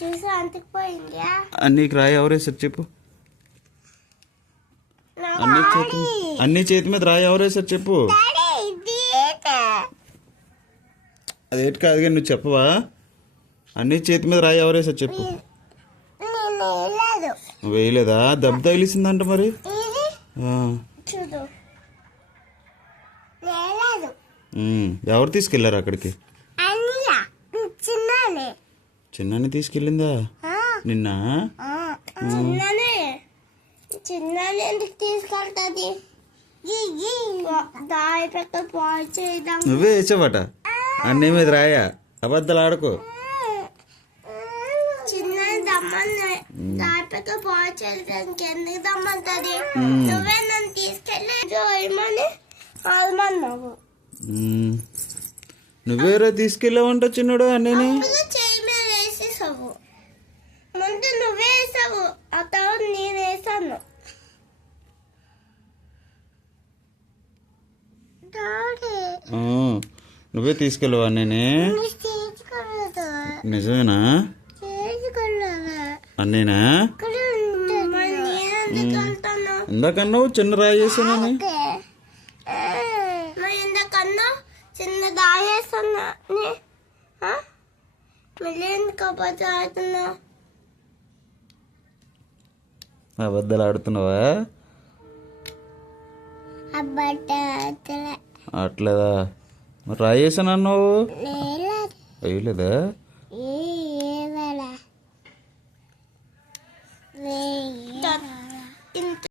చూసా అంతకుపోయిందా? నీకు రాయి ఎవరు వేసారు చెప్పు. అన్ని చేతి మీద రాయి ఎవరు వేసారు చెప్పు. అదేంటి కాదు కానీ నువ్వు చెప్పవా? అన్ని చేతి మీద రాయి ఎవరు వేసారు చెప్పు. నువ్వు వేయలేదా? దెబ్బ తగిలిసిందంట మరి. ఎవరు తీసుకెళ్లారు అక్కడికి? చిన్నాన్ని తీసుకెళ్ళిందా నిన్న? చిన్నాన్ని ఎందుకు తీసుకెళ్తాది? నువ్వే వేసావట అన్నీ మీద రాయా. అబద్ధాలు ఆడకు. చిన్నాన్ని దమ్మని దాయిపోతే బాగా చేయడానికి ఎందుకు దమ్మంటది? నువ్వే నన్ను తీసుకెళ్ళి ఏమని ఆల్మన్నావు. నువ్వేరా తీసుకెళ్ళావంట చిన్నడు అన్నీ. ముందు నువ్వే వేసావు, ఆ తర్వాత నేను వేసాను. నువ్వే తీసుకెళ్ళవా? నేనే నిజమేనా? అన్నీనా? ఇందాకన్నావు చిన్న రాయి చేసానని. ఇందాకన్నా చిన్న దాయి వేసాను. మళ్ళీ ఎందుకు అబద్ధాలు ఆడుతున్నావు? అబద్ధాలు ఆడుతున్నావా? అట్లేదా? మరి రాయి వేసాను అన్నావు, వేయలేదా?